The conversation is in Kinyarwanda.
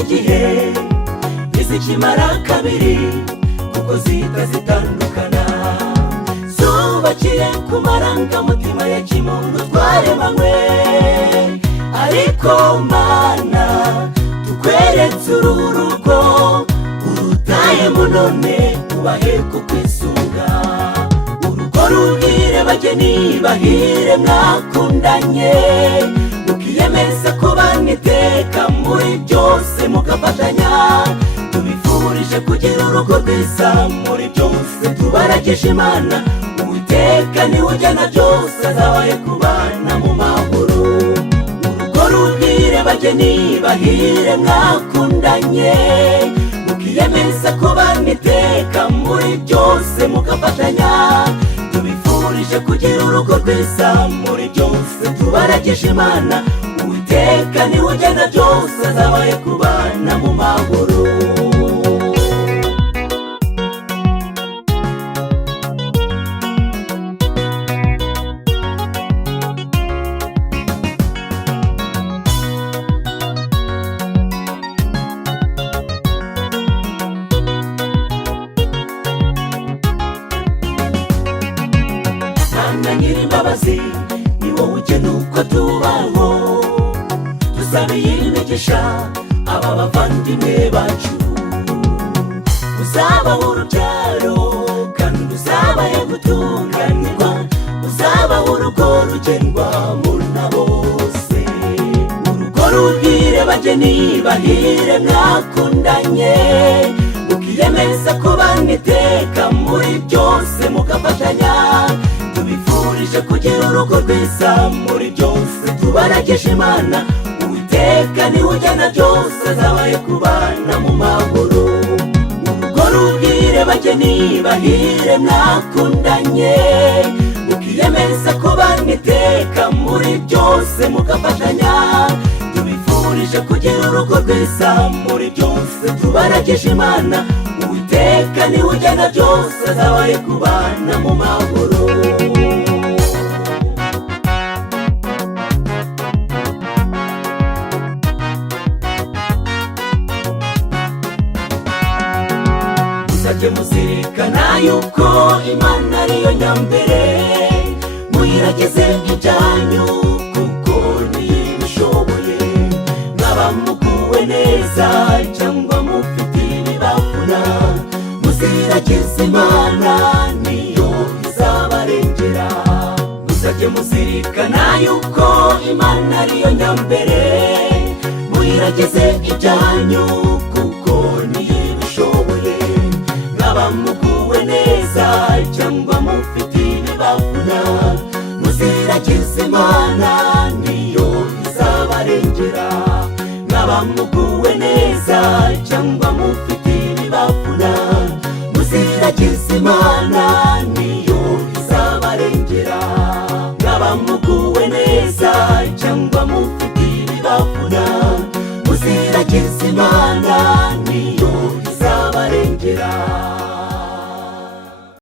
iki gihe ntizikimara kabiri kuko zihita zitandukana. Zubakiye ku marangamutima ya kimuntu twaremanywe, ariko Mana tukweretse uru rugo urutayemo none ubahe kukwisunga. Urugo ruhire bageni bahire mwakundanye, mukiyemeza kubana iteka muri byose mugafatanya. Tubifurije kugira urugo rwiza muri byose, tubaragisha Imana Uwiteka niwe ujyana byose, azabahe kubana mu mahoro. Urugo ruhire bageni bahire mwakundanye, mukiyemeza kubana iteka muri byose mugafatanya. Tubifurije kugira urugo rwiza muri byose, tubaragisha Imana Uwiteka niwe ujyana byose, azabahe kubana mu mahoro. Mana Nyirimbabazi ni wowe ugena uko tubaho, dusabiye imigisha aba bavandimwe bacu. Uzabaha urubyaro kandi uzabahe gutunganirwa, uzabaha urugo rugendwa na bose. Urugo ruhire bageni bahire mwakundanye, mukiyemeza kubana iteka muri byose mugafatanya. Tubifurije kugira urugo rwiza muri byose, tubaragisha Imana Uwiteka niwe ujyana byose, azabahe kubana mu mahoro. Urugo ruhire bageni bahire mwakundanye, mukiyemeza kubana iteka muri byose mugafatanya. Tubifurije kugira urugo rwiza muri byose, tubaragisha Imana Uwiteka niwe ujyana byose, azabahe kubana mu mahoro. Muzajye muzirikana yuko Imana ariyo nyambere, muyirageze ibyanyu kuko niyo ibishoboye. Mwaba muguwe neza cyangwa mufite ibibavuna, muziragize Imana niyo izabarengera. Muzajye muzirikana yuko Imana ariyo nyambere, muyirageze ibyanyu kuko niyo ibishoboye. Mwaba muguwe neza cyangwa mufite ibibavuna, muziragize Imana niyo izabarengera. Mwaba muguwe neza cyangwa mufite ibibavuna, muziragize Imana niyo izabarengera. Mwaba muguwe neza cyangwa mufite ibibavuna, muziragize Imana